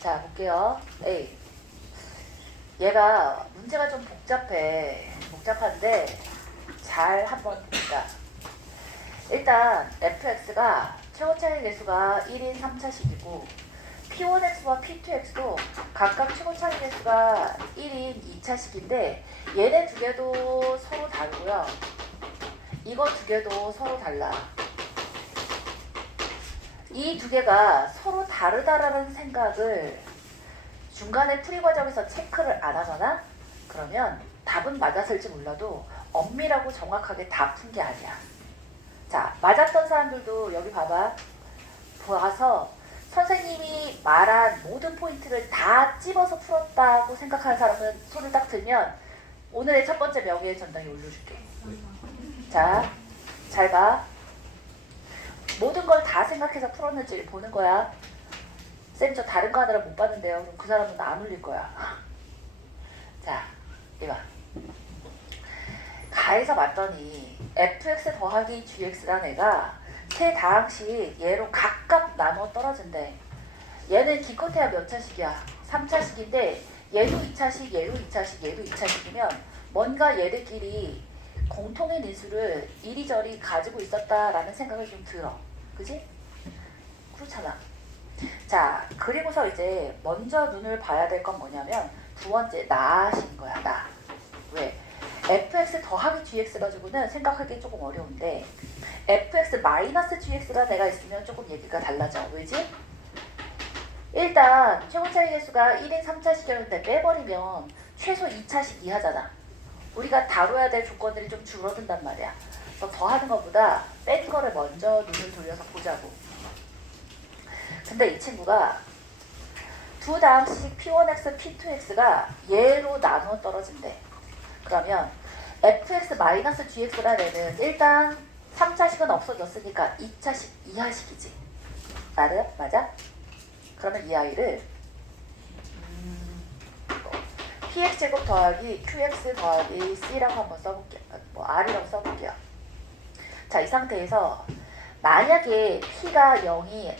자, 볼게요. A. 얘가 문제가 좀 복잡한데 잘 한번 봅시다. 일단 fx가 최고차의 개수가 1인 3차식이고 p1x와 p2x도 각각 최고차의 개수가 1인 2차식인데 얘네 두 개도 서로 다르고요. 이거 두 개도 서로 달라. 이 두 개가 서로 다르다라는 생각을 중간에 풀이 과정에서 체크를 안 하잖아? 그러면 답은 맞았을지 몰라도 엄밀하고 정확하게 다 푼 게 아니야. 자, 맞았던 사람들도 여기 봐봐. 봐서 선생님이 말한 모든 포인트를 다 찝어서 풀었다고 생각하는 사람은 손을 딱 들면 오늘의 첫 번째 명예의 전당에 올려줄게. 자, 잘 봐. 모든 걸 다 생각해서 풀었는지 보는 거야. 쌤 저 다른 거 하느라 못 봤는데요. 그럼 그 사람은 안 울릴 거야. 자, 이봐. 가에서 봤더니 fx 더하기 gx란 애가 세 다항씩 얘로 각각 나눠 떨어진대. 얘는 기껏해야 몇 차식이야? 3차식인데 얘도 2차식, 얘도 2차식, 얘도 2차식이면 뭔가 얘들끼리 공통의 인수를 이리저리 가지고 있었다라는 생각을 좀 들어. 그지? 그렇잖아. 자, 그리고서 이제 먼저 눈을 봐야 될 건 뭐냐면 두 번째 나신 거야. 나. 왜? fx 더하기 gx 가지고는 생각하기 조금 어려운데 fx 마이너스 gx가 내가 있으면 조금 얘기가 달라져. 왜지? 일단 최고차의 개수가 1인 3차식이었는데 빼버리면 최소 2차식 이하잖아. 우리가 다뤄야 될 조건들이 좀 줄어든단 말이야. 그래서 더하는 것보다 뺀 거를 먼저 눈을 돌려서 보자고. 근데 이 친구가 두 다항식 p1x, p2x가 얘로 나눠 떨어진대. 그러면 fx-gx라는 애는 일단 3차식은 없어졌으니까 2차식 이하식이지. 맞아? 그러면 이 아이를 px제곱 더하기 qx 더하기 c라고 한번 써볼게요. 뭐 r이라고 써볼게요. 자, 이 상태에서 만약에 p가 0이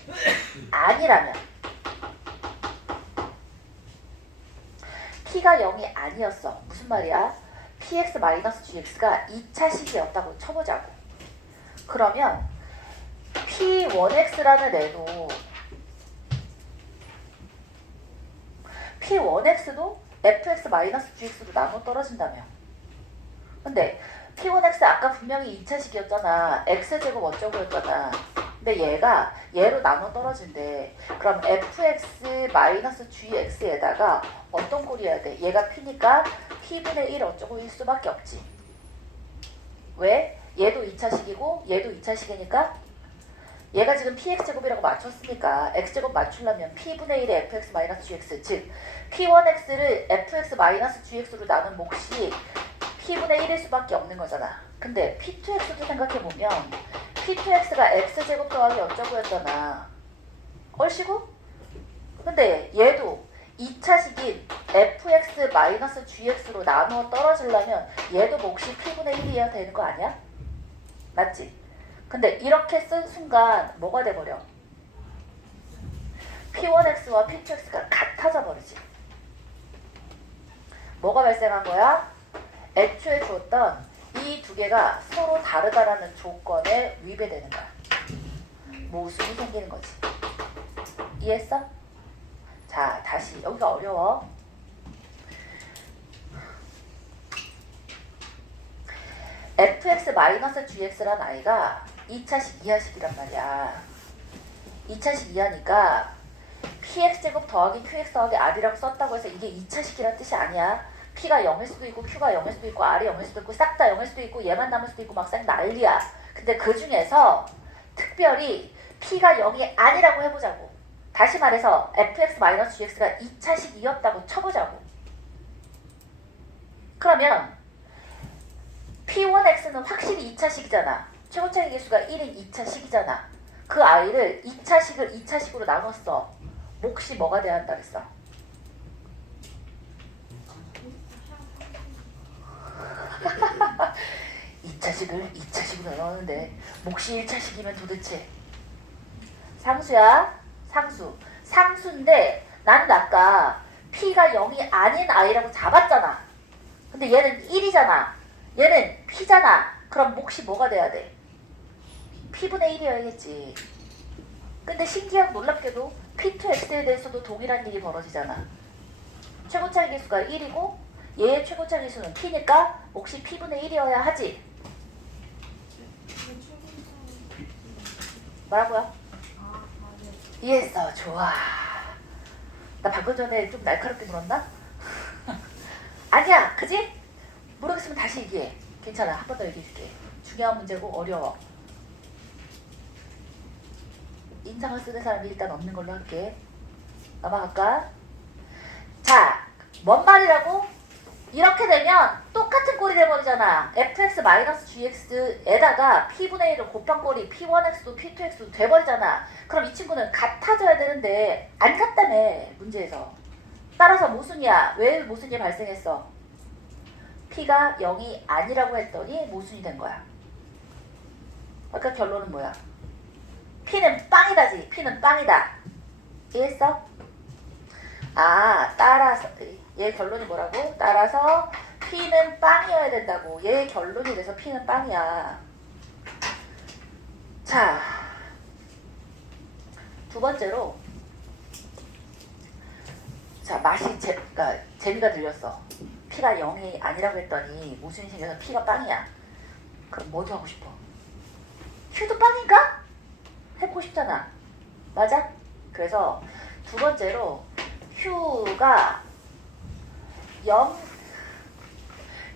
아니라면 p가 0이 아니었어. 무슨 말이야? px-gx가 2차식이었다고 쳐보자고. 그러면 p1x라는 애도 p1x도 fx-gx로 나눠 떨어진다며. 근데 p1x 아까 분명히 2차식이었잖아. x제곱 어쩌고였잖아. 근데 얘가 얘로 나눠 떨어진대. 그럼 fx-gx에다가 어떤 꼴이 해야 돼? 얘가 p니까 p분의 1 어쩌고일 수밖에 없지. 왜? 얘도 2차식이고 얘도 2차식이니까 얘가 지금 px제곱이라고 맞췄으니까 x제곱 맞추려면 p분의 1의 fx-gx 즉 p1x를 fx-gx로 나눈 몫이 p분의 1일 수밖에 없는 거잖아. 근데 p2x도 생각해보면 p2x가 x제곱 더하기 어쩌고였잖아. 얼씨구? 근데 얘도 2차식인 fx-gx로 나누어 떨어지려면 얘도 몫이 p분의 1이어야 되는 거 아니야? 맞지? 근데 이렇게 쓴 순간 뭐가 돼버려? p1x와 p2x가 같아져 버리지. 뭐가 발생한 거야? 애초에 주었던 이 두 개가 서로 다르다라는 조건에 위배되는 거야. 모순이 생기는 거지. 이해했어? 자, 다시 여기가 어려워. fx-gx란 아이가 2차식 이하식이란 말이야. 2차식 이하니까 px제곱 더하기 qx 더하기 r이라고 썼다고 해서 이게 2차식이란 뜻이 아니야. p가 0일 수도 있고 q가 0일 수도 있고 r이 0일 수도 있고 싹 다 0일 수도 있고 얘만 남을 수도 있고 막상 난리야. 근데 그 중에서 특별히 p가 0이 아니라고 해보자고. 다시 말해서 fx-gx가 2차식이었다고 쳐보자고. 그러면 p1x는 확실히 2차식이잖아. 최고차의 개수가 1인 2차식이잖아. 그 아이를 2차식을 2차식으로 나눴어. 몫이 뭐가 돼야 한다 그랬어? 이차식을 2차식으로 나눴는데 몫이 1차식이면 도대체 상수야? 상수. 상수인데 나는 아까 P가 0이 아닌 I라고 잡았잖아. 근데 얘는 1이잖아. 얘는 P잖아. 그럼 몫이 뭐가 돼야 돼? P분의 1이어야겠지. 근데 신기하고 놀랍게도 P2X에 대해서도 동일한 일이 벌어지잖아. 최고차의 기수가 1이고 얘의 최고차의 기수는 P니까 몫이 P분의 1이어야 하지. 뭐라고요? 이해했어. 좋아. 나 방금 전에 좀 날카롭게 물었나? 아니야. 그지? 모르겠으면 다시 얘기해. 괜찮아. 한 번 더 얘기해줄게. 중요한 문제고 어려워. 인상을 쓰는 사람이 일단 없는 걸로 할게. 넘어갈까? 자, 뭔 말이라고? 이렇게 되면 똑같은 꼴이 돼버리잖아. fx-gx에다가 p분의 1을 곱한 꼴이 p1x도 p2x도 돼버리잖아. 그럼 이 친구는 같아져야 되는데 안 같다며, 문제에서. 따라서 모순이야. 왜 모순이 발생했어? p가 0이 아니라고 했더니 모순이 된 거야. 그러니까 결론은 뭐야? p는 빵이다지. p는 빵이다. 이해했어? 아, 따라서 얘 결론이 뭐라고? 따라서 P는 빵이어야 된다고. 얘 결론이 돼서 P는 빵이야. 자, 두 번째로, 자, 그러니까 재미가 들렸어. P가 0이 아니라고 했더니 모순이 생겨서 P가 빵이야. 그럼 뭐도 하고 싶어? Q도 빵인가? 해보고 싶잖아. 맞아? 그래서 두 번째로 Q가 0,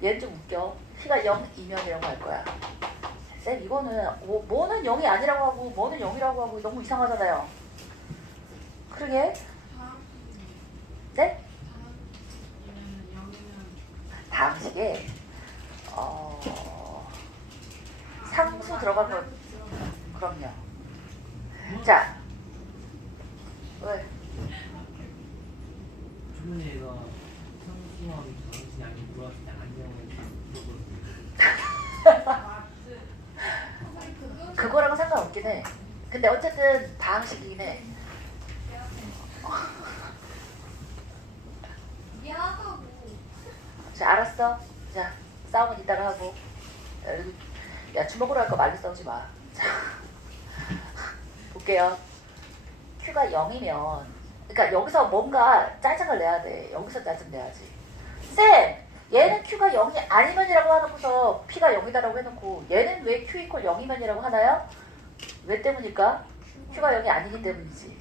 얘는 좀 웃겨. P가 0이면 이라고 할 거야. 쌤, 이거는 뭐는 0이 아니라고 하고 뭐는 0이라고 하고 너무 이상하잖아요. 그러게. 네? 다음 식에 상수 들어간 거. 그럼요. 자, 왜? 주문에 얘가 상수함이 당신이 아닌 물어봤을 때 안녕을 그거랑은 상관없긴 해. 근데 어쨌든 다항식이긴 해. 미안하다고. 자, 알았어. 자, 싸움은 이따가 하고. 야, 주먹으로 할 거 말로 싸우지 마. 자, 볼게요. Q가 0이면, 그러니까 여기서 뭔가 짜증을 내야 돼. 여기서 짜증 내야지. 쌤! 얘는 Q가 0이 아니면이라고 해놓고서 P가 0이다라고 해놓고 얘는 왜 Q 이퀄 0이면이라고 하나요? 왜 때문일까? Q가 0이 아니기 때문이지.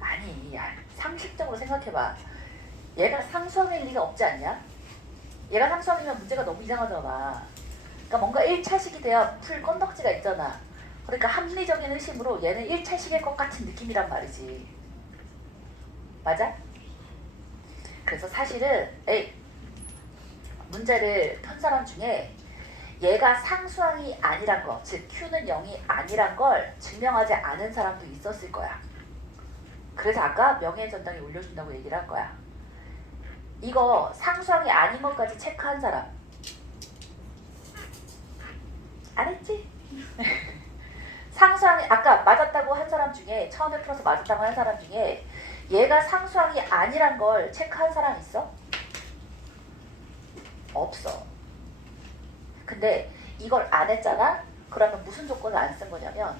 아니, 야, 상식적으로 생각해봐. 얘가 상수함일 리가 없지 않냐? 얘가 상수함이면 문제가 너무 이상하잖아. 그러니까 뭔가 1차식이 돼야 풀 건덕지가 있잖아. 그러니까 합리적인 의심으로 얘는 1차식일 것 같은 느낌이란 말이지. 맞아? 그래서 사실은 문제를 편 사람 중에 얘가 상수항이 아니란 거, 즉 Q는 0이 아니란 걸 증명하지 않은 사람도 있었을 거야. 그래서 아까 명예의 전당에 올려준다고 얘기를 한 거야. 이거 상수항이 아닌 것까지 체크한 사람 안 했지? 상수항이 아까 맞았다고 한 사람 중에, 처음에 풀어서 맞았다고 한 사람 중에 얘가 상수항이 아니란 걸 체크한 사람 있어? 없어. 근데 이걸 안 했잖아? 그러면 무슨 조건을 안 쓴 거냐면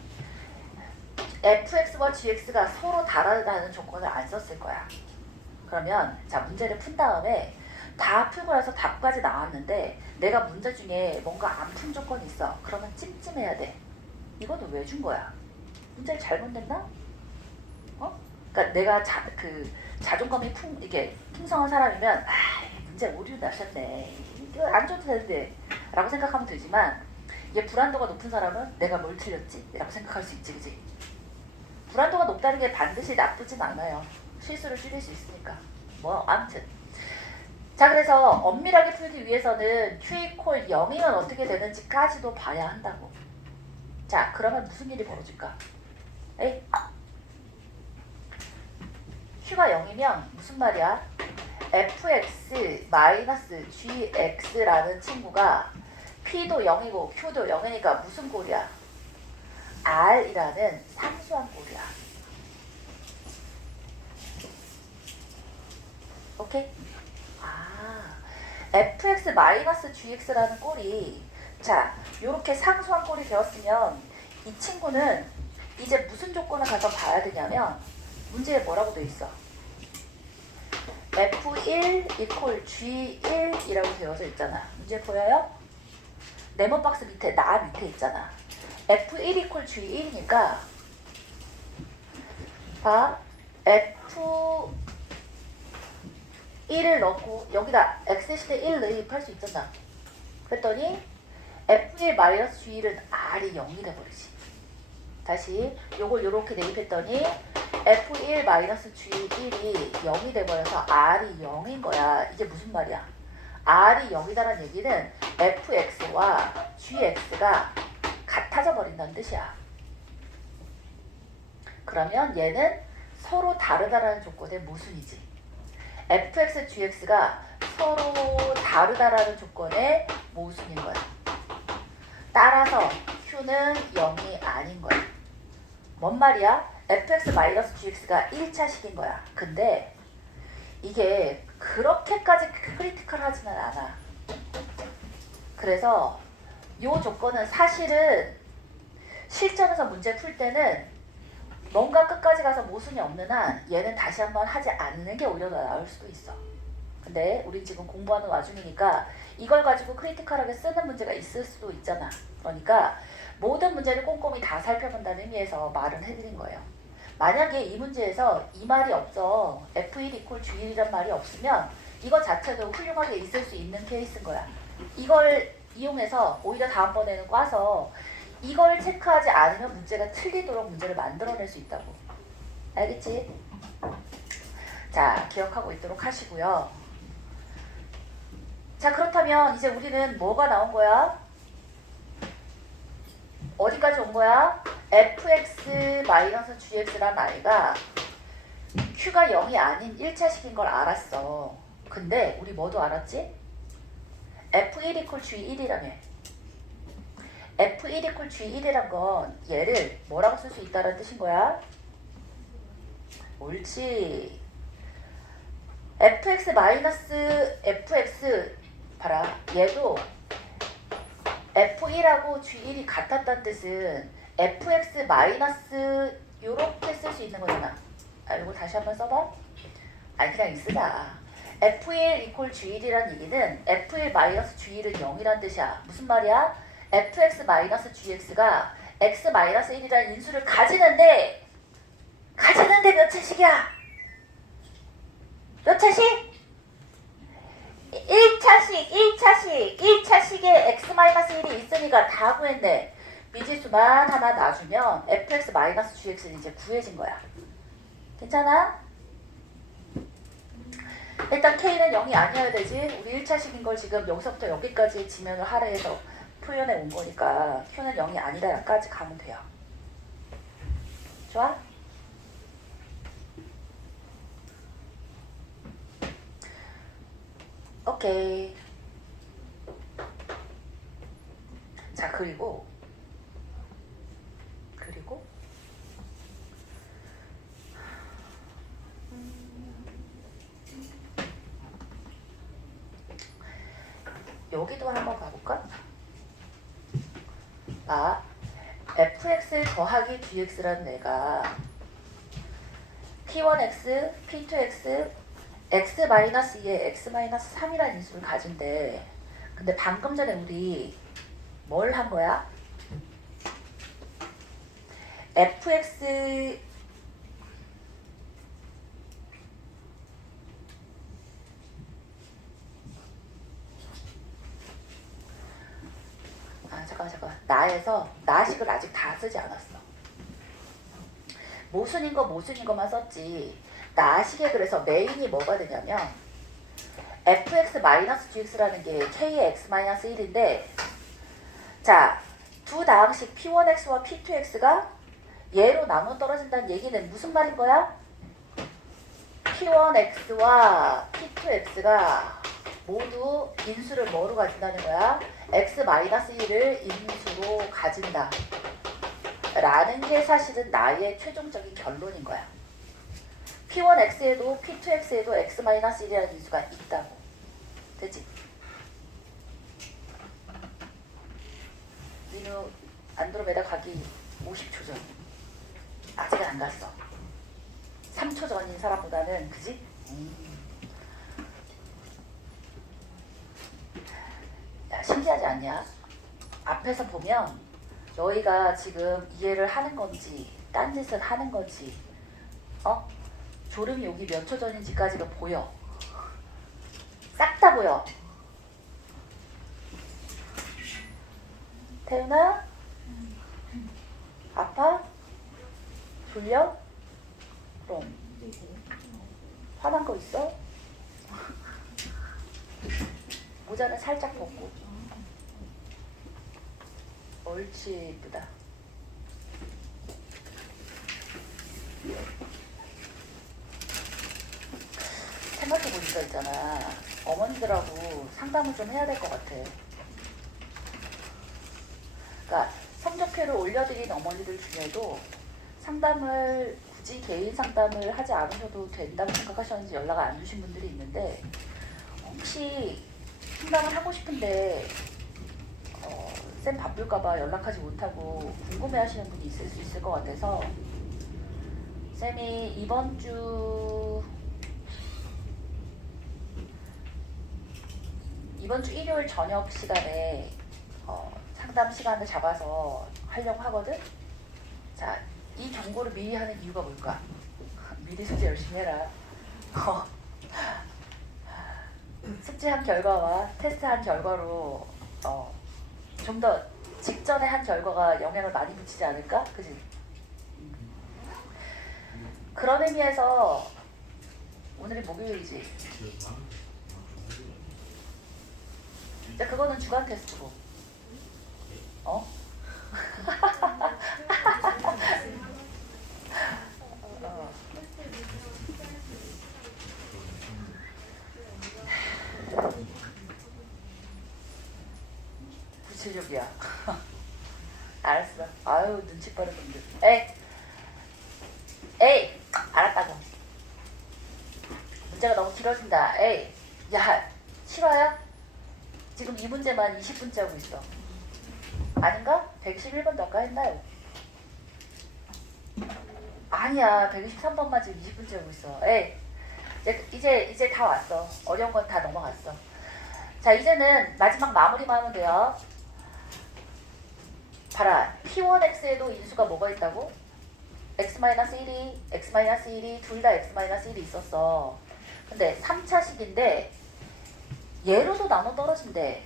fx와 gx가 서로 다르다는 조건을 안 썼을 거야. 그러면 자, 문제를 푼 다음에 다 풀고 나서 답까지 나왔는데 내가 문제 중에 뭔가 안 푼 조건이 있어. 그러면 찜찜해야 돼. 이거는 왜 준 거야? 문제를 잘못 냈나? 그러니까 내가 자존감이 이게 풍성한 사람이면 문제 오류 나셨네. 이거 안 줘도 되는데 라고 생각하면 되지만, 얘 불안도가 높은 사람은 내가 뭘 틀렸지? 라고 생각할 수 있지, 그지? 불안도가 높다는 게 반드시 나쁘진 않아요. 실수를 줄일 수 있으니까. 뭐 아무튼 자, 그래서 엄밀하게 풀기 위해서는 Q 이퀄 0이면 어떻게 되는지까지도 봐야 한다고. 자, 그러면 무슨 일이 벌어질까? Q가 0이면 무슨 말이야? fx-gx라는 친구가 P도 0이고 Q도 0이니까 무슨 꼴이야? R이라는 상수한 꼴이야. 오케이? fx-gx라는 꼴이, 자, 요렇게 상수한 꼴이 되었으면 이 친구는 이제 무슨 조건을 가서 봐야 되냐면, 문제에 뭐라고 돼 있어? f1 = g1이라고 되어져 있잖아. 문제 보여요? 네모 박스 밑에 나 밑에 있잖아. f1 = g1이니까 봐, f1을 넣고 여기다 x 대신에 1 의입할 수 있잖아. 그랬더니 f1-g1은 r이 0이 돼버리지. 다시 요걸 요렇게 대입했더니 f1-g1이 0이 돼버려서 r이 0인 거야. 이게 무슨 말이야? r이 0이다라는 얘기는 fx와 gx가 같아져 버린다는 뜻이야. 그러면 얘는 서로 다르다라는 조건의 모순이지. fx, gx가 서로 다르다라는 조건의 모순인 거야. 따라서 q는 0이 아닌 거야. 뭔 말이야? fx-gx가 1차식인 거야. 근데 이게 그렇게까지 크리티컬하지는 않아. 그래서 이 조건은 사실은 실전에서 문제 풀 때는 뭔가 끝까지 가서 모순이 없는 한 얘는 다시 한번 하지 않는 게 오히려 더 나을 수도 있어. 근데 우린 지금 공부하는 와중이니까 이걸 가지고 크리티컬하게 쓰는 문제가 있을 수도 있잖아. 그러니까 모든 문제를 꼼꼼히 다 살펴본다는 의미에서 말은 해드린 거예요. 만약에 이 문제에서 이 말이 없어, f1 = g1이란 말이 없으면 이거 자체도 훌륭하게 있을 수 있는 케이스인 거야. 이걸 이용해서 오히려 다음번에는 꽈서 이걸 체크하지 않으면 문제가 틀리도록 문제를 만들어낼 수 있다고. 알겠지? 자, 기억하고 있도록 하시고요. 자, 그렇다면 이제 우리는 뭐가 나온 거야? 어디까지 온 거야? fx-gx란 아이가 q가 0이 아닌 1차식인 걸 알았어. 근데 우리 뭐도 알았지? f1 = g1이라며. f1 = g1이란 건 얘를 뭐라고 쓸 수 있다는 뜻인 거야? 옳지. fx 봐라. 얘도 f1하고 g1이 같았다는 뜻은 fx- 요렇게 쓸 수 있는 거잖아. 이거 다시 한번 써봐. 아니 그냥 쓰자. f1 = g1이란 얘기는 f1-g1은 0이란 뜻이야. 무슨 말이야? fx-gx가 x-1이라는 인수를 가지는데 몇 차식이야? 몇 차식? 1차식에 x-1이 있으니까 다 구했네. 미지수만 하나 놔주면 fx-gx는 이제 구해진 거야. 괜찮아? 일단 k는 0이 아니어야 되지. 우리 1차식인 걸 지금 여기서부터 여기까지 지면을 할애해서 표현해 온 거니까 q는 0이 아니다까지 가면 돼요. 좋아? 오케이. 자, 그리고 여기도 한번 가볼까? fx 더하기 gx라는 애가 p1x, p2x, x-2에 x-3이라는 인수를 가진대. 근데 방금 전에 우리 뭘 한 거야? fx 잠깐만. 나에서 나식을 아직 다 쓰지 않았어. 모순인 것만 썼지. 나식에 그래서 메인이 뭐가 되냐면 fx-gx라는 게 k의 x-1인데, 자, 두 다항식 p1x와 p2x가 얘로 나눠 떨어진다는 얘기는 무슨 말인 거야? p1x와 p2x가 모두 인수를 뭐로 가진다는 거야? x-1을 인수로 가진다. 라는 게 사실은 나의 최종적인 결론인 거야. P1x에도 P2x에도 x-1이라는 인수가 있다고. 되지? 민우 안드로메다 가기 50초 전. 아직은 안 갔어. 3초 전인 사람보다는, 그지? 야, 신기하지 않냐? 앞에서 보면 너희가 지금 이해를 하는 건지 딴짓을 하는 건지 졸음이 오기 몇 초 전인지까지가 보여. 싹 다 보여. 태윤아? 아파? 졸려? 그럼 화난 거 있어? 모자는 살짝 벗고. 옳지, 예쁘다. 생각해보니까 있잖아, 어머니들하고 상담을 좀 해야 될 것 같아. 그러니까 성적표를 올려드린 어머니들 중에도 상담을 굳이 개인 상담을 하지 않으셔도 된다고 생각하셨는지 연락을 안 주신 분들이 있는데, 혹시 상담을 하고 싶은데 쌤 바쁠까봐 연락하지 못하고 궁금해하시는 분이 있을 수 있을 것 같아서, 쌤이 이번 주 일요일 저녁 시간에 상담 시간을 잡아서 하려고 하거든. 자, 이 경고를 미리 하는 이유가 뭘까? 미리 숙제 열심히 해라. 숙제한 결과와 테스트한 결과로 좀 더 직전에 한 결과가 영향을 많이 미치지 않을까? 그지? 그런 의미에서 오늘이 목요일이지. 이제 그거는 주간 테스트고. 구체적이야. 알았어. 아유, 눈치 빠른 놈들. 에이, 알았다고. 문제가 너무 길어진다. 에이, 야, 실화야? 지금 이 문제만 20분째 하고 있어. 아닌가? 111번도 아까 했나요? 아니야, 123번만 지금 20분째 하고 있어. 에이, 이제 다 왔어. 어려운 건 다 넘어갔어. 자, 이제는 마지막 마무리만 하면 돼요. 봐라, P1x에도 인수가 뭐가 있다고? x-1이, x-1이 둘 다 x-1이 있었어. 근데 3차식인데 얘로도 나눠 떨어진대.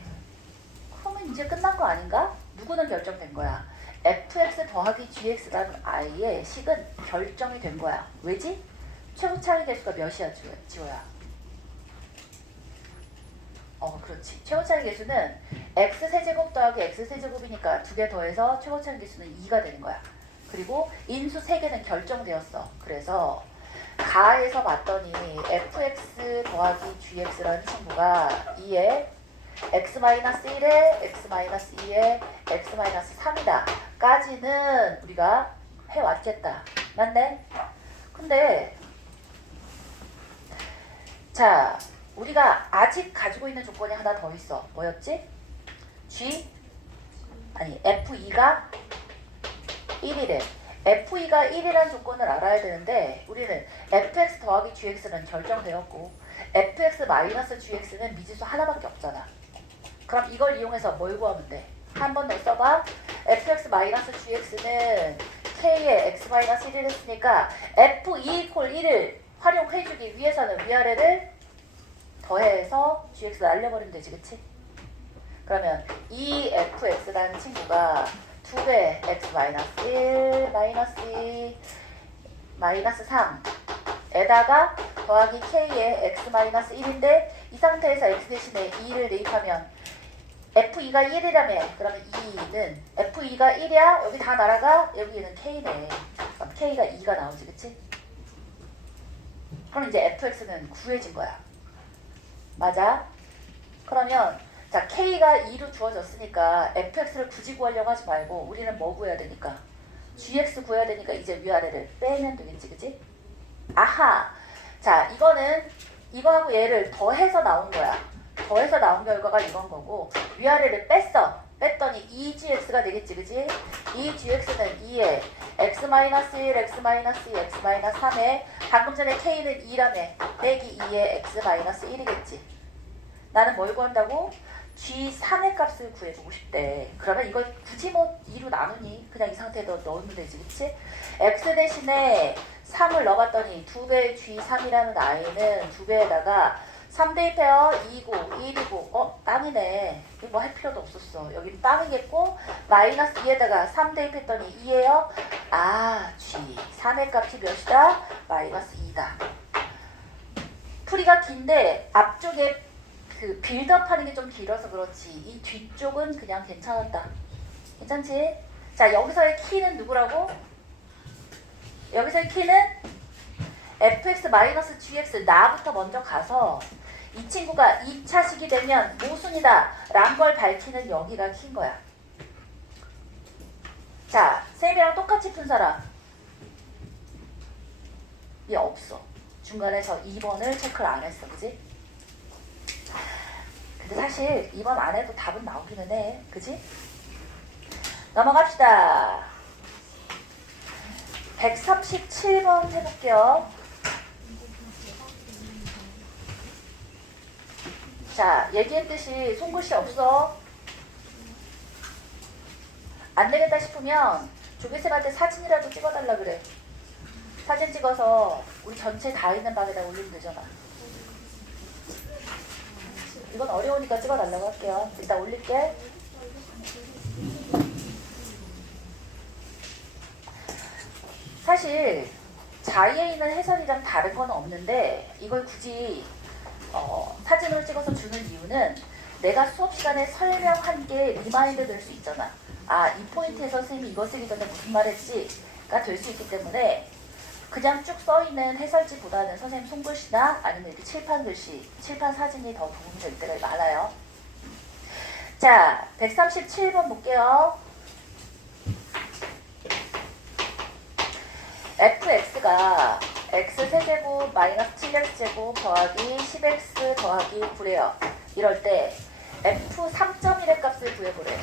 그러면 이제 끝난 거 아닌가? 누구는 결정된 거야. fx 더하기 gx라는 i의 식은 결정이 된 거야. 왜지? 최고 차이 개수가 몇이야, 지호야? 그렇지. 최고 차이 개수는 x세제곱 더하기 x세제곱이니까 두 개 더해서 최고 차이 개수는 2가 되는 거야. 그리고 인수 3개는 결정되었어. 그래서 가에서 봤더니 fx 더하기 gx라는 친구가 2에 x-1에 x-2에 x-3이다 까지는 우리가 해왔겠다. 맞네? 근데 자, 우리가 아직 가지고 있는 조건이 하나 더 있어. 뭐였지? F2가 1이래. F2가 1이라는 조건을 알아야 되는데 우리는 fx 더하기 gx는 결정되었고 fx-gx는 미지수 하나밖에 없잖아. 그럼 이걸 이용해서 뭘 구하면 돼? 한 번 더 써봐. fx-gx는 k의 x-1을 했으니까 f2 = 1을 활용해주기 위해서는 위아래를 더해서 gx 날려버리면 되지, 그치? 그러면 이 fx라는 친구가 2배 x-1 -2 -3에다가 더하기 k의 x-1인데 이 상태에서 x 대신에 2를 대입하면 f2가 1이라며. 그러면 2는 f2가 1이야? 여기 다 날아가? 여기는 k네. 그럼 k가 2가 나오지, 그치? 그럼 이제 fx는 구해진 거야. 맞아? 그러면 자, k가 2로 주어졌으니까 fx를 굳이 구하려고 하지 말고 우리는 뭐 구해야 되니까? gx 구해야 되니까 이제 위아래를 빼면 되겠지, 그지? 아하. 자, 이거는 이거하고 얘를 더해서 나온 거야. 더해서 나온 결과가 이건 거고 위아래를 뺐어. 뺐더니 2gx가 되겠지, 그지? 2gx는 2에 x-1, x-2, x-3에 방금 전에 k는 2라며 빼기 2에 x-1이겠지. 나는 뭘 구한다고? g3의 값을 구해보고 싶대. 그러면 이걸 굳이 뭐 2로 나누니? 그냥 이 상태에도 넣으면 되지, 그치? x 대신에 3을 넣어봤더니 2배의 g3이라는 i는 2배에다가 3대입해요. 2고 1이고 땅이네. 이거 뭐 할 필요도 없었어. 여기는 땅이겠고 마이너스 2에다가 3대입했더니 2예요. 아, g3의 값이 몇이다? 마이너스 2다. 풀이가 긴데 앞쪽에 그 빌드업 하는 게 좀 길어서 그렇지 이 뒤쪽은 그냥 괜찮았다. 괜찮지? 자, 여기서의 키는 누구라고? 여기서의 키는 fx-gx 나부터 먼저 가서 이 친구가 2차식이 되면 모순이다 라는 걸 밝히는 여기가 키인 거야. 자, 쌤이랑 똑같이 푼 사람 얘 없어. 중간에 저 2번을 체크를 안 했어, 그지? 근데 사실 2번 안 해도 답은 나오기는 해, 그지? 넘어갑시다. 137번 해볼게요. 자, 얘기했듯이 손글씨 없어. 안 되겠다 싶으면 조교쌤한테 사진이라도 찍어달라 그래. 사진 찍어서 우리 전체 다 있는 방에다 올리면 되잖아. 이건 어려우니까 찍어달라고 할게요. 일단 올릴게. 사실 자의에 있는 해설이랑 다른 건 없는데 이걸 굳이 사진으로 찍어서 주는 이유는 내가 수업 시간에 설명한 게 리마인드 될 수 있잖아. 아, 이 포인트에서 선생님이 이거 쓰기 전에 무슨 말 했지가 될 수 있기 때문에 그냥 쭉 써있는 해설지보다는 선생님 손글씨나 아니면 이렇게 칠판 글씨, 칠판 사진이 더 도움이 될 때가 많아요. 자, 137번 볼게요. fx가 x세제곱 마이너스 7x제곱 더하기 10x 더하기 9래요. 이럴 때 f 3.1의 값을 구해보래.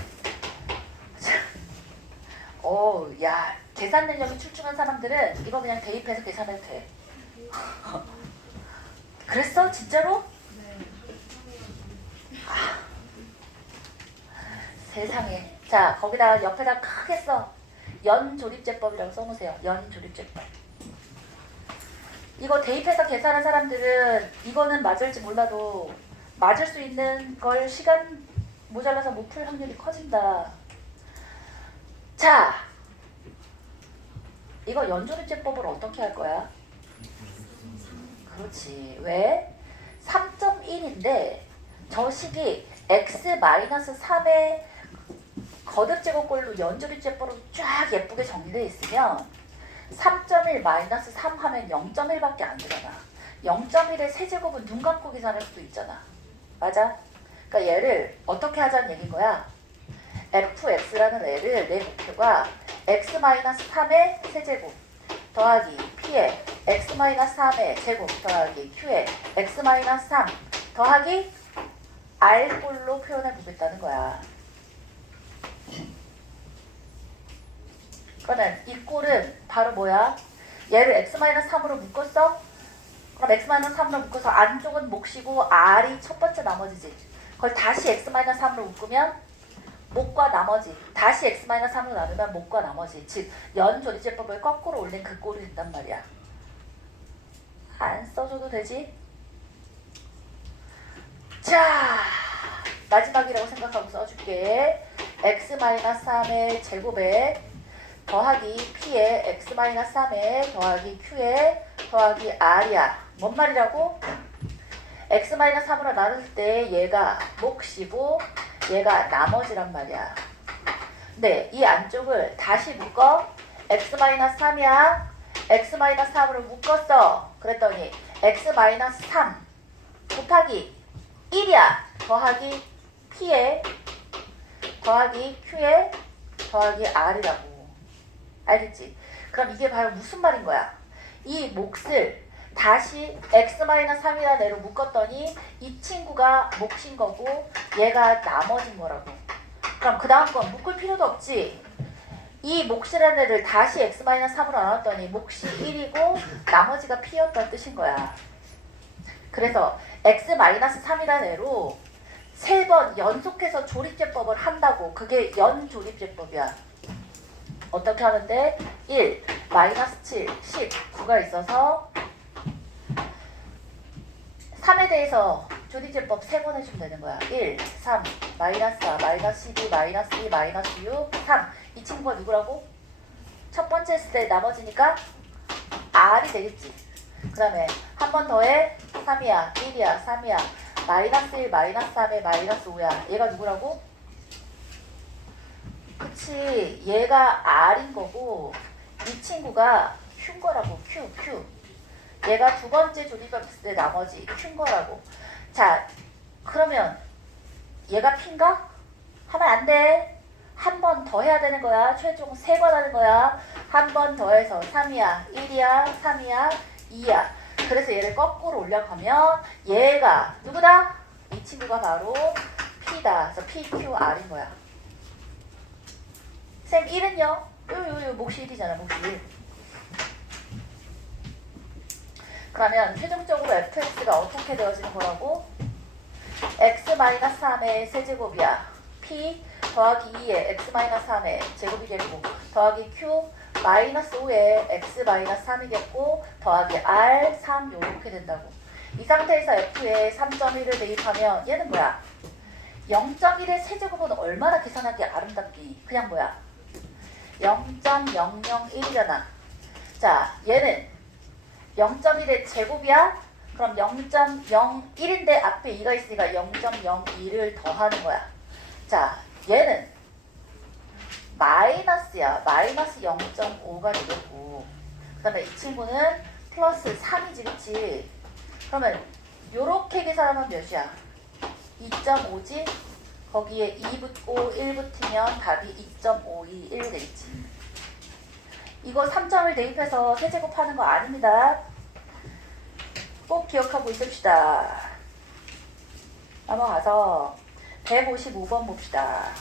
야, 계산 능력이 출중한 사람들은 이거 그냥 대입해서 계산해도 돼. 그랬어? 진짜로? 아, 세상에. 자, 거기다 옆에다 크게 써. 연조립제법이라고 써놓으세요. 연조립제법. 이거 대입해서 계산한 사람들은 이거는 맞을지 몰라도 맞을 수 있는 걸 시간 모자라서 못 풀 확률이 커진다. 자, 이거 연조립제법을 어떻게 할 거야? 그렇지. 왜? 3.1인데 저 식이 x-3의 거듭제곱꼴로 연조립제법으로 쫙 예쁘게 정리되어 있으면 3.1 마이너스 3 하면 0.1밖에 안 되잖아. 0.1의 세제곱은 눈 감고 계산할 수도 있잖아. 맞아? 그러니까 얘를 어떻게 하자는 얘기인 거야. fx라는 애를 내 목표가 x-3의 세제곱 더하기 p의 x-3의 제곱 더하기 q의 x-3 더하기 r꼴로 표현해 보겠다는 거야. 그러면 이 꼴은 바로 뭐야? 얘를 x-3으로 묶었어? 그럼 x-3으로 묶어서 안쪽은 몫이고 r이 첫 번째 나머지지. 그걸 다시 x-3으로 묶으면 목과 나머지, 다시 x-3으로 나누면 목과 나머지, 즉 연조립제법을 거꾸로 올린 그 꼴이 된단 말이야. 안 써줘도 되지? 자, 마지막이라고 생각하고 써줄게. x-3의 제곱에 더하기 p의 x-3의 더하기 q의 더하기 r이야. 뭔 말이라고? x-3으로 나눌 때 얘가 몫이고 얘가 나머지란 말이야. 근데 이 안쪽을 다시 묶어. x-3이야. x-3으로 묶었어. 그랬더니 x-3 곱하기 1이야. 더하기 p의 더하기 q의 더하기 r이라고. 알겠지? 그럼 이게 바로 무슨 말인 거야? 이 몫을 다시 x-3이라는 애로 묶었더니 이 친구가 몫인 거고 얘가 나머진 거라고. 그럼 그 다음 건 묶을 필요도 없지. 이 몫이라는 애를 다시 x-3으로 나눴더니 몫이 1이고 나머지가 p였다는 뜻인 거야. 그래서 x-3이라는 애로 3번 연속해서 조립제법을 한다고. 그게 연조립제법이야. 어떻게 하는데 1, -7, 10, 9가 있어서 3에 대해서 조립제법 3번 해주면 되는 거야. 1, 3, -4, -12, -2, -6, 3. 이 친구가 누구라고? 첫 번째 했을 때 나머지니까 R이 되겠지. 그 다음에 한 번 더해 3이야, 1이야, 3이야, -1, -3에 -5야. 얘가 누구라고? 그치. 얘가 R인 거고 이 친구가 Q인 거라고. Q. 얘가 두 번째 조립했을 때 나머지 Q인 거라고. 자, 그러면 얘가 P인가? 하면 안 돼. 한 번 더 해야 되는 거야. 최종 3번 하는 거야. 한 번 더 해서 3이야, 1이야, 3이야, 2야. 그래서 얘를 거꾸로 올려가면 얘가 누구다? 이 친구가 바로 P다. 그래서 PQR인 거야. 쌤 1은요? 요 몫이 1이잖아. 몫이 1. 그러면 최종적으로 fx가 어떻게 되어지는 거라고? x-3의 세제곱이야. p 더하기 2의 x-3의 제곱이겠고 더하기 q -5의 x-3이겠고 더하기 r 3 요렇게 된다고. 이 상태에서 f에 3.1을 대입하면 얘는 뭐야? 0.1의 세제곱은 얼마나 계산하기 아름답기. 그냥 뭐야? 0.001이잖아. 자, 얘는 0.1의 제곱이야? 그럼 0.01인데 앞에 2가 있으니까 0.02를 더하는 거야. 자, 얘는 마이너스야. 마이너스 0.5가 되겠고 그 다음에 이 친구는 플러스 3이지, 그치? 그러면 요렇게 계산하면 몇이야? 2.5지? 거기에 2 붙고 1 붙으면 답이 2.521 되겠지. 이거 3점을 대입해서 세제곱하는 거 아닙니다. 꼭 기억하고 있읍시다. 넘어가서 155번 봅시다.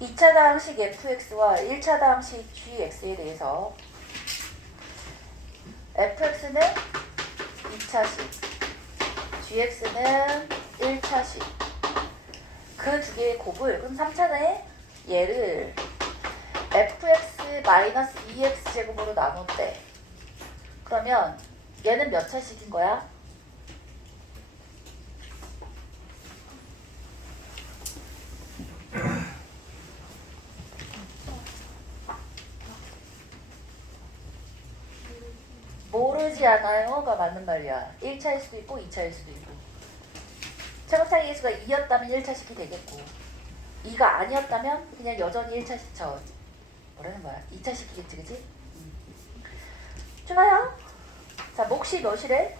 (2차) 다항식 fx와 (1차) 다항식 gx에 대해서 fx는 2차식, gx는 1차식. 그 두 개의 곱을, 그럼 3차네? 얘를 fx-2x 제곱으로 나눴대. 그러면 얘는 몇 차식인 거야? 모르지 않아요가 맞는 말이야. 1차일 수도 있고 2차일 수도 있고. 최고차의 개수가 2였다면 1차식이 되겠고 2가 아니었다면 그냥 여전히 1차식 뭐라는 거야? 2차식이겠지, 그치? 좋아요. 자, 몫이 몇이래?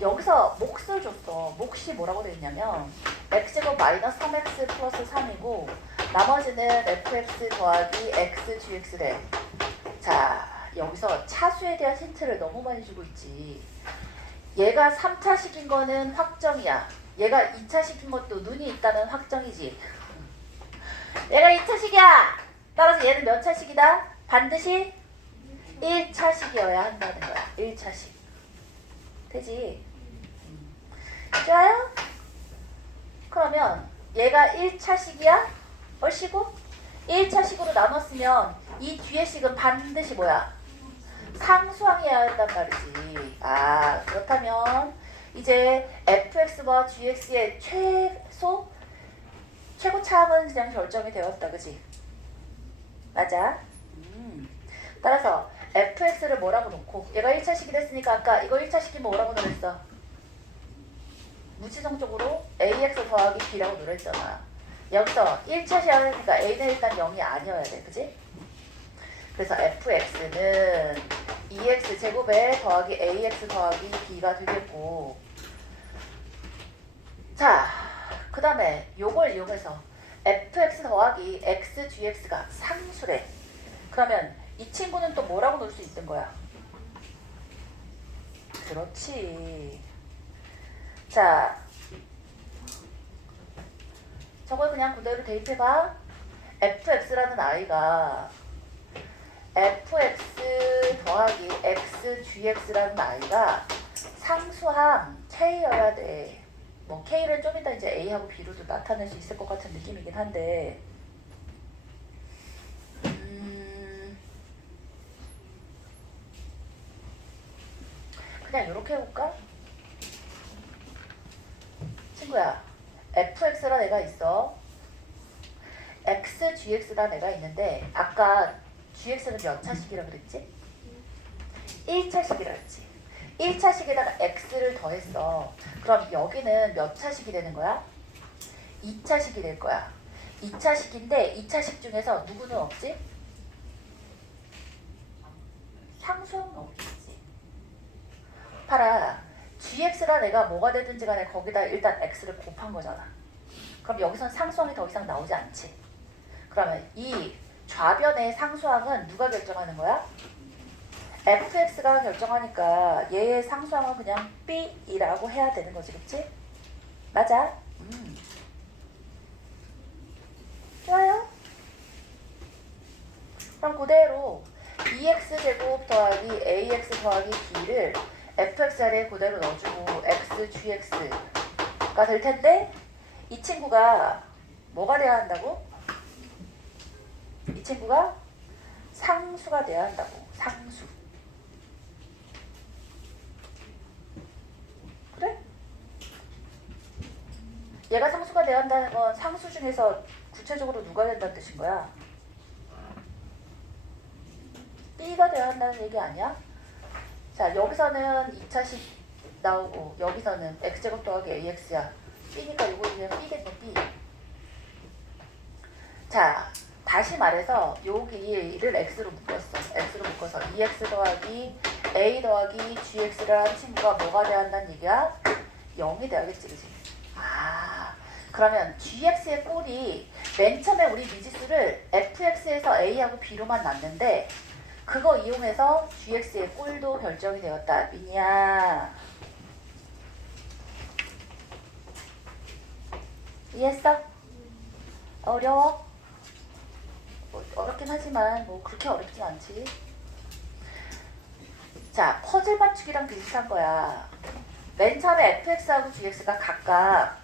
여기서 몫을 줬어. 몫이 뭐라고 되어 있냐면 x제곱 마이너스 3x 플러스 3이고 나머지는 fx 더하기 x gx래. 자, 여기서 차수에 대한 힌트를 너무 많이 주고 있지. 얘가 3차식인 거는 확정이야. 얘가 2차식인 것도 눈이 있다는 확정이지. 얘가 2차식이야. 따라서 얘는 몇 차식이다? 반드시 1차식이어야 한다는 거야. 1차식. 되지? 좋아요? 그러면 얘가 1차식이야? 얼씨구? 1차식으로 나눴으면 이 뒤에 식은 반드시 뭐야? 상수항이어야 한단 말이지. 아, 그렇다면 이제 fx와 gx의 최고차항은 그냥 결정이 되었다, 그지? 맞아. 따라서 fx를 뭐라고 놓고 얘가 1차식이 됐으니까 아까 이거 1차식이면 뭐라고 넣었어? 무지성적으로 ax 더하기 b라고 늘어있잖아. 여기서 1차 시험이니까 a는 일단 0이 아니어야 돼. 그지? 그래서 fx는 2x 제곱에 더하기 ax 더하기 b가 되겠고, 자, 그 다음에 요걸 이용해서 fx 더하기 x gx가 상수래. 그러면 이 친구는 또 뭐라고 놓을 수 있는 거야? 그렇지. 자, 저걸 그냥 그대로 대입해봐. fx라는 아이가 fx 더하기 x gx라는 아이가 상수함 k여야 돼. 뭐 k를 좀 이따 이제 a하고 b로도 나타낼 수 있을 것 같은 느낌이긴 한데, 그냥 이렇게 해볼까? 친구야, fx라 내가 있어. x gx라 내가 있는데 아까 gx는 몇 차식이라 그랬지? 1차식이라 그랬지. 1차식에다가 x를 더했어. 그럼 여기는 몇 차식이 되는 거야? 2차식이 될 거야. 2차식인데 2차식 중에서 누구는 없지? 상수는 없겠지. 봐라. gx라 내가 뭐가 되든지 간에 거기다 일단 x를 곱한 거잖아. 그럼 여기선 상수항이 더 이상 나오지 않지. 그러면 이 좌변의 상수항은 누가 결정하는 거야? fx가 결정하니까 얘의 상수항은 그냥 b이라고 해야 되는 거지, 그치? 맞아? 좋아요? 그럼 그대로 2x제곱 더하기 ax 더하기 b를 fx 자리에 그대로 넣어주고 x, gx가 될 텐데, 이 친구가 뭐가 돼야 한다고? 이 친구가 상수가 돼야 한다고. 상수. 그래? 얘가 상수가 돼야 한다는 건 상수 중에서 구체적으로 누가 된다는 뜻인 거야? b가 돼야 한다는 얘기 아니야? 자, 여기서는 2차식 나오고 여기서는 x제곱 더하기 ax야. b니까 이거 그냥 b겠네, b. 자, 다시 말해서 여기를 x로 묶었어. x로 묶어서 2x 더하기 a 더하기 gx라는 친구가 뭐가 돼야 한다는 얘기야? 0이 돼야겠지, 그치? 아, 그러면 gx의 꼴이 맨 처음에 우리 미지수를 fx에서 a하고 b로만 놨는데 그거 이용해서 gx의 꼴도 결정이 되었다. 미니야, 이해했어? 어려워? 어렵긴 하지만 뭐 그렇게 어렵진 않지. 자, 퍼즐 맞추기랑 비슷한 거야. 맨 처음에 fx하고 gx가 각각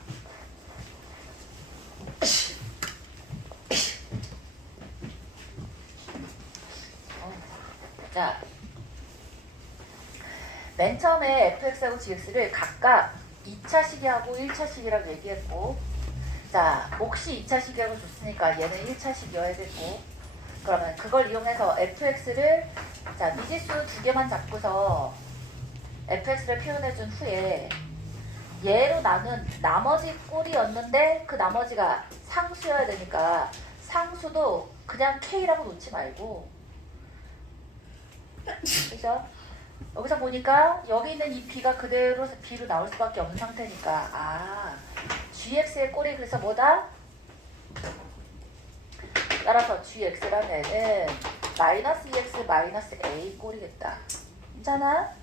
자, 맨 처음에 fx하고 gx를 각각 2차식이하고 1차식이라고 얘기했고, 자, 몫이 2차식이라고 줬으니까 얘는 1차식이어야겠고, 그러면 그걸 이용해서 fx를, 자, 미지수 두 개만 잡고서 fx를 표현해준 후에 얘로 나눈 나머지 꼴이었는데 그 나머지가 상수여야 되니까 상수도 그냥 k라고 놓지 말고, 그죠? 여기서 보니까 여기 있는 이 b가 그대로 b로 나올 수밖에 없는 상태니까, 아, gx의 꼴이 그래서 뭐다? 따라서 gx라는 애는 마이너스 2x 마이너스 a 꼴이겠다. 괜찮아?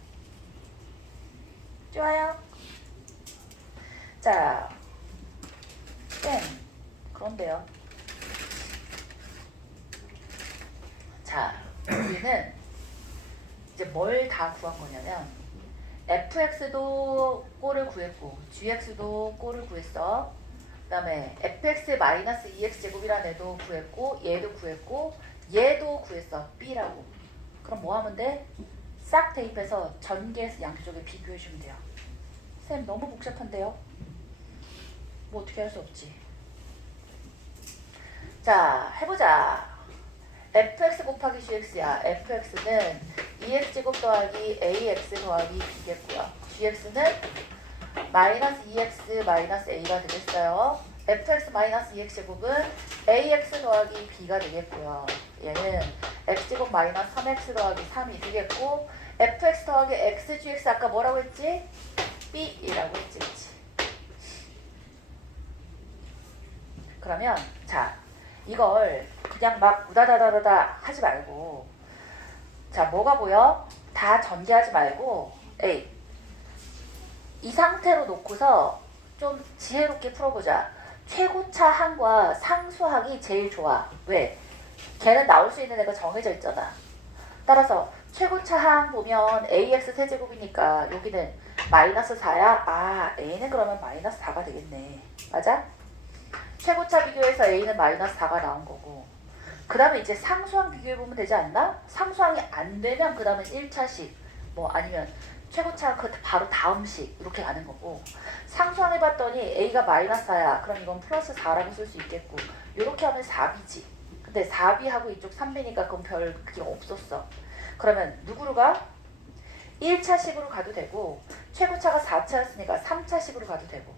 좋아요? 자, 그런데요. 자, 우리는 이제 뭘 다 구한 거냐면 fx도 꼴을 구했고 gx도 꼴을 구했어. 그 다음에 fx-2x 제곱이라는 애도 구했고 얘도 구했고 얘도 구했어. b라고. 그럼 뭐 하면 돼? 싹 대입해서 전개해서 양쪽에 비교해주면 돼요. 쌤 너무 복잡한데요? 뭐 어떻게 할 수 없지. 자, 해보자. fx 곱하기 gx야. fx는 2x제곱 더하기 ax 더하기 b겠고요. gx는 마이너스 2x 마이너스 a가 되겠어요. fx 마이너스 2x 제곱은 ax 더하기 b가 되겠고요. 얘는 x제곱 마이너스 3x 더하기 3이 되겠고 fx 더하기 xgx 아까 뭐라고 했지? b이라고 했지. 그치? 그러면 자 이걸 그냥 막 우다다다다다 하지 말고 자 뭐가 보여? 다 전개하지 말고 에이 이 상태로 놓고서 좀 지혜롭게 풀어보자. 최고차 항과 상수항이 제일 좋아. 왜? 걔는 나올 수 있는 애가 정해져 있잖아. 따라서 최고차 항 보면 ax 세제곱이니까 여기는 마이너스 4야. 아 a는 그러면 마이너스 4가 되겠네. 맞아? 최고차 비교해서 a는 마이너스 4가 나온 거고 그 다음에 이제 상수항 비교해보면 되지 않나? 상수항이 안 되면 그 다음은 1차식 뭐 아니면 최고차 그 바로 다음식 이렇게 가는 거고 상수항 해봤더니 a가 마이너스 4야. 그럼 이건 플러스 4라고 쓸 수 있겠고 이렇게 하면 4b지. 근데 4b하고 이쪽 3b니까 그건 별 그게 없었어. 그러면 누구로 가? 1차식으로 가도 되고 최고차가 4차였으니까 3차식으로 가도 되고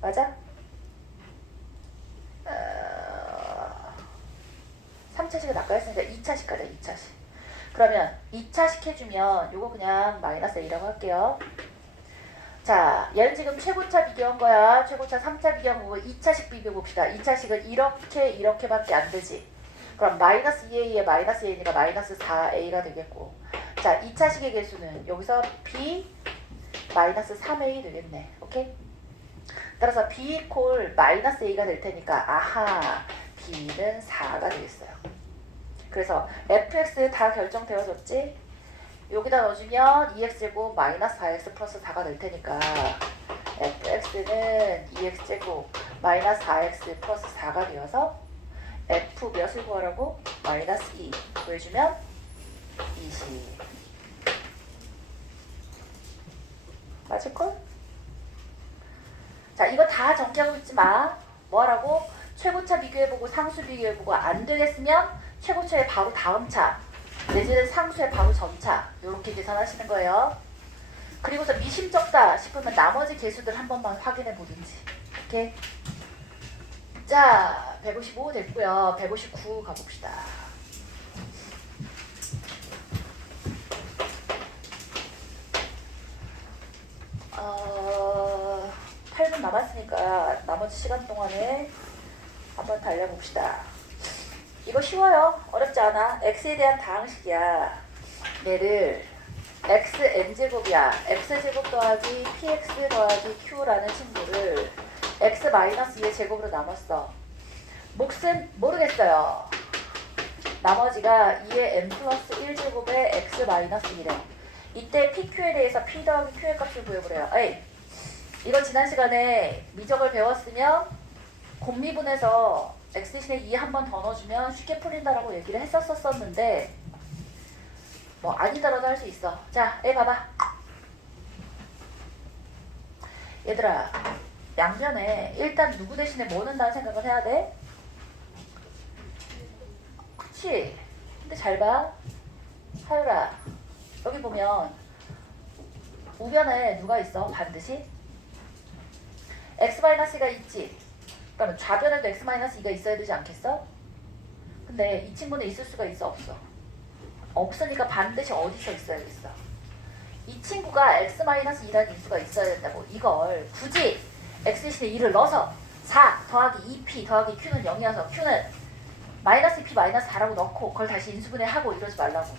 맞아? 3차식은 아까 했으니까 2차식 가자. 2차식. 그러면 2차식 해주면 요거 그냥 마이너스 a라고 할게요. 자 얘는 지금 최고차 비교한 거야. 최고차 3차 비교한 거고 2차식 비교해봅시다. 2차식은 이렇게밖에 안 되지. 그럼 마이너스 2a에 마이너스 a니까 마이너스 4a가 되겠고 자 2차식의 개수는 여기서 b 마이너스 3a 되겠네. 오케이? 따라서 b 이퀄 마이너스 a가 될 테니까 아하 b는 4가 되겠어요. 그래서 fx 다 결정되어졌지? 여기다 넣어주면 2x제곱 마이너스 4x 플러스 4가 될 테니까 fx는 2x제곱 마이너스 4x 플러스 4가 되어서 f 몇을 구하라고? 마이너스 2 구해주면 20 맞을걸? 자 이거 다 정리하고 있지 마. 뭐하라고? 최고차 비교해보고 상수 비교해보고 안 되겠으면 최고차의 바로 다음 차 내지는 상수의 바로 전차 이렇게 계산하시는 거예요. 그리고서 미심쩍다 싶으면 나머지 개수들 한 번만 확인해 보든지. 오케이? 자 155 됐고요. 159 가봅시다. 8분 남았으니까 나머지 시간 동안에 한번 달려봅시다. 이거 쉬워요. 어렵지 않아. x에 대한 다항식이야. 얘를 xn제곱이야. x제곱 더하기 px 더하기 q라는 친구를 x-2의 제곱으로 나눴어. 몫은 모르겠어요. 나머지가 2의 n 플러스 1제곱의 x-1에 이때 pq에 대해서 p 더하기 q의 값을 구해보래요. 에이, 이거 지난 시간에 미적을 배웠으면 곱미분해서 x 대신에 2 한 번 더 넣어주면 쉽게 풀린다라고 얘기를 했었었는데 뭐 아니더라도 할 수 있어. 자, A 봐봐. 얘들아, 양변에 일단 누구 대신에 뭐 넣는다는 생각을 해야 돼? 그치? 근데 잘 봐. 하율아, 여기 보면 우변에 누가 있어? 반드시? x-가 있지? 그러면 좌변에도 x-2가 있어야 되지 않겠어? 근데 이 친구는 있을 수가 있어? 없어? 없으니까 반드시 어디서 있어야겠어? 이 친구가 x-2라는 인수가 있어야 된다고. 이걸 굳이 x 대신에 2를 넣어서 4 더하기 2p 더하기 q는 0이어서 q는 마이너스 2p 마이너스 4라고 넣고 그걸 다시 인수분해하고 이러지 말라고.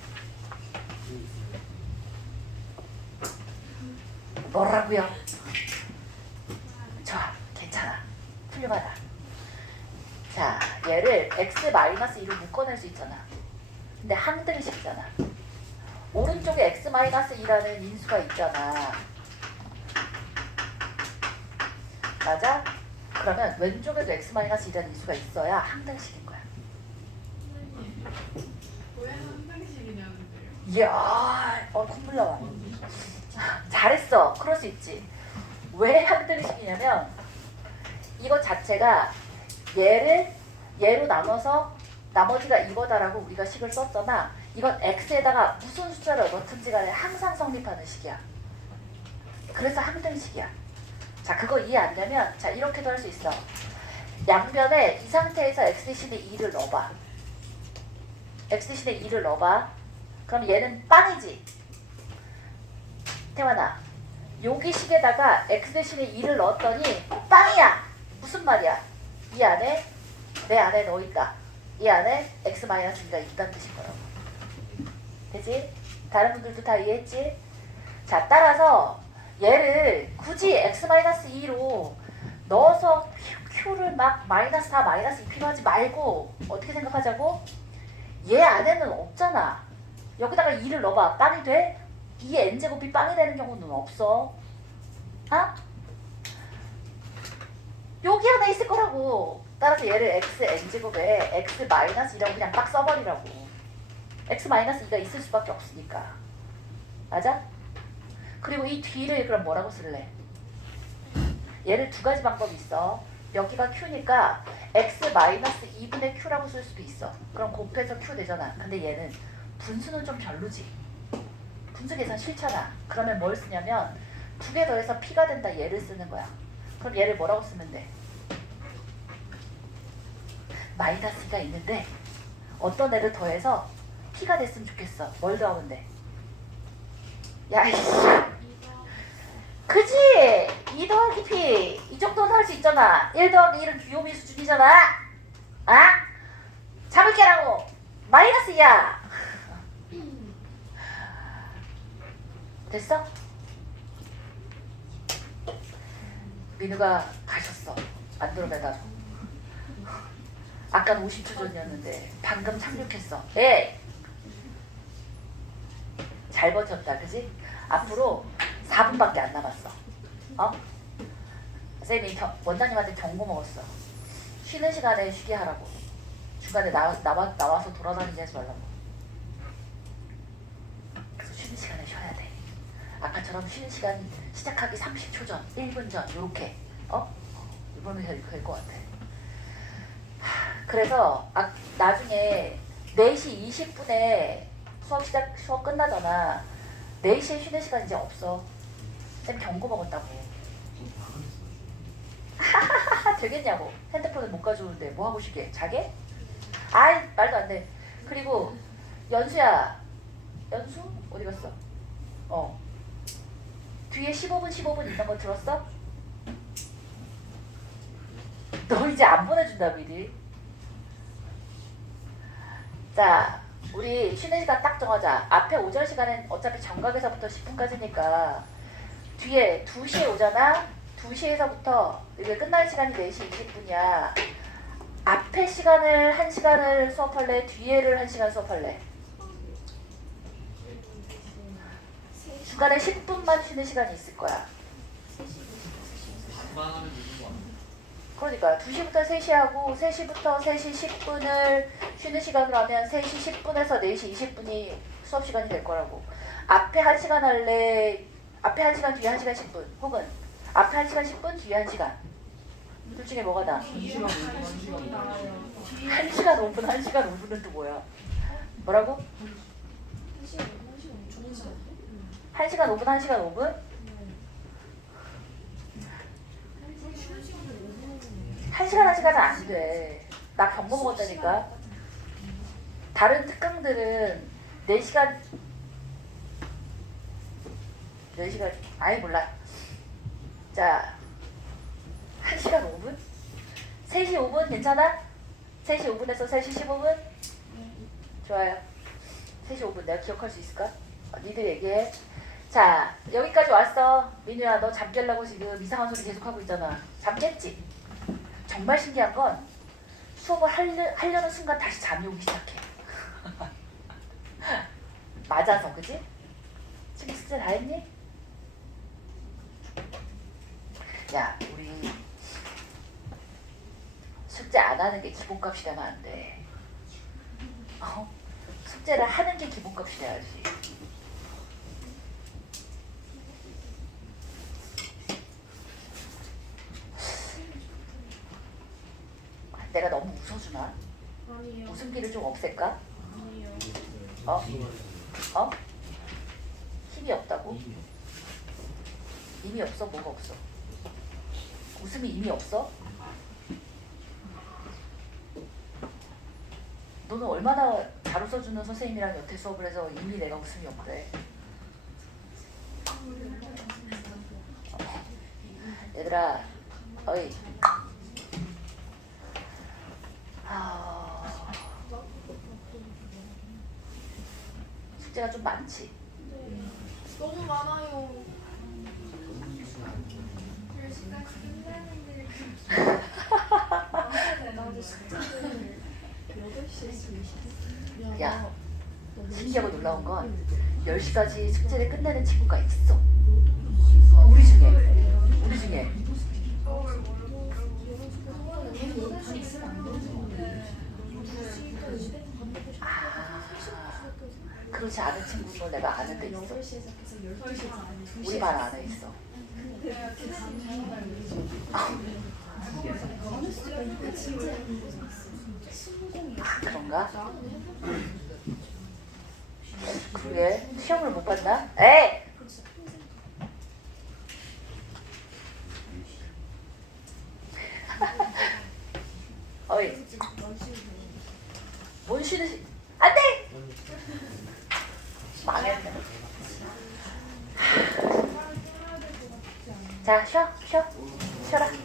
뭐라고요? 좋아, 괜찮아, 훌륭하다. 자, 얘를 x-2로 묶어낼 수 있잖아. 근데 항등식이잖아. 오른쪽에 x-2라는 인수가 있잖아. 맞아? 그러면 왼쪽에도 x-2라는 인수가 있어야 항등식인 거야. 왜 한등식이냐는데요? 이야, 콧물 나와. 잘했어. 그럴 수 있지. 왜 항등식이냐면 이것 자체가 얘를 얘로 나눠서 나머지가 이거다라고 우리가 식을 썼잖아. 이건 x에다가 무슨 숫자를 넣든지 간에 항상 성립하는 식이야. 그래서 항등식이야. 자, 그거 이해 안 되면 자 이렇게도 할 수 있어. 양변에 이 상태에서 x 대신에 2를 넣어봐. x 대신에 2를 넣어봐. 그럼 얘는 빵이지. 태환아, 여기 식에다가 x 대신에 2를 넣었더니 빵이야. 무슨 말이야? 이 안에 내 안에 넣어있다. 이 안에 x-2가 있다는 뜻인 거라고. 되지? 다른 분들도 다 이해했지? 자, 따라서 얘를 굳이 x-2로 넣어서 q를 막 마이너스 4, 마이너스 2 필요하지 말고 어떻게 생각하자고? 얘 안에는 없잖아. 여기다가 2를 넣어봐. 빵이 돼? 2의 n제곱이 빵이 되는 경우는 없어. 아? 여기 안에 있을 거라고. 따라서 얘를 x n제곱에 x-2라고 그냥 딱 써버리라고. x-2가 있을 수밖에 없으니까. 맞아? 그리고 이 뒤를 그럼 뭐라고 쓸래? 얘를 두 가지 방법이 있어. 여기가 q니까 x-2분의 q라고 쓸 수도 있어. 그럼 곱해서 q 되잖아. 근데 얘는 분수는 좀 별로지. 분수 계산 싫잖아. 그러면 뭘 쓰냐면 두 개 더해서 p가 된다 얘를 쓰는 거야. 그럼 얘를 뭐라고 쓰면 돼? 마이너스가 있는데 어떤 애를 더해서 p가 됐으면 좋겠어. 뭘 더하면 돼? 야 이씨, 그지? 2 더하기 p 이 정도는 할 수 있잖아. 1 더하기 1은 귀요미 수준이잖아. 아? 잠을 깨라고. 마이너스야. 됐어? 민우가 가셨어. 안드로메다로. 아까는 50초 전이었는데 방금 착륙했어. 예. 잘 버텼다, 그지? 앞으로 4분밖에 안 남았어. 어? 쌤이 원장님한테 경고 먹었어. 쉬는 시간에 쉬게 하라고. 중간에 나와서 돌아다니지 하지 말라고. 그래서 쉬는 시간에 쉬어야 돼. 아까처럼 쉬는 시간 시작하기 30초 전, 1분 전 요렇게. 이번에 될 것 같아. 그래서 나중에 4시 20분에 수업 끝나잖아. 4시에 쉬는 시간 이제 없어. 쌤 경고 먹었다고. 되겠냐고. 핸드폰을 못 가져오는데 뭐 하고 쉬게? 자게? 아이 말도 안 돼. 그리고 연수야. 연수? 어디 갔어? 뒤에 15분 있는 거 들었어? 너 이제 안 보내준다 미리. 자, 우리 쉬는 시간 딱 정하자. 앞에 오전 시간은 어차피 정각에서부터 10분까지니까 뒤에 2시에 오잖아. 2시에서부터 이게 끝날 시간이 4시 20분이야. 앞에 시간을 1시간을 수업할래? 뒤에를 1시간 수업할래? 중간에 10분만 쉬는 시간이 있을 거야. 그러니까 2시부터 3시 하고 3시부터 3시 10분을 쉬는 시간으로 하면 3시 10분에서 4시 20분이 수업 시간이 될 거라고. 앞에 1시간 할래? 앞에 1시간, 뒤에 1시간 10분. 혹은 앞에 1시간 10분, 뒤에 1시간. 둘 중에 뭐가 나? 1시간 5분, 1시간 5분, 1시간 5분은 또 뭐야? 뭐라고? 1시간 5분, 1시간 5분? 1시간은 안 돼. 나 경고 먹었다니까. 다른 특강들은 4시간 아예 몰라. 자, 1시간 5분? 3시 5분 괜찮아? 3시 5분에서 3시 15분? 좋아요. 3시 5분 내가 기억할 수 있을까? 니들 얘기해. 자, 여기까지 왔어. 민우야, 너 잠 깨려고 지금 이상한 소리 계속하고 있잖아. 잠 깼지? 정말 신기한 건 수업을 하려는 순간 다시 잠이 오기 시작해. 맞아서, 그지? 지금 숙제 다 했니? 야, 우리 숙제 안 하는 게 기본값이 되면 안 돼. 숙제를 하는 게 기본값이 돼야지. 내가 너무 웃어주나? 아니요. 웃음기를 좀 없앨까? 아니요. 힘이 없다고? 힘이 없어? 뭐가 없어? 웃음이 이미 없어? 너는 얼마나 잘 웃어주는 선생님이랑 여태 수업을 해서 이미 내가 웃음이 없대. 얘들아, 어이. 숙제가 좀 많지? 너무 많아요. 10시까지 끝나는데 나도 숙제를 8시에 쓰기 야, 신기하고 놀라운 건 10시까지 숙제를 끝내는 친구가 있어. 우리 중에. 그렇지 않은 친구는 내가 아는 데 있어. 8시에 시작해서 12시 우리 반 안에 있어. 그런가? 그게 시험을 못 봤나? 에이! 어이, 뭔 쉬는 시... 안 돼! 망했네. 자, 쉬어라.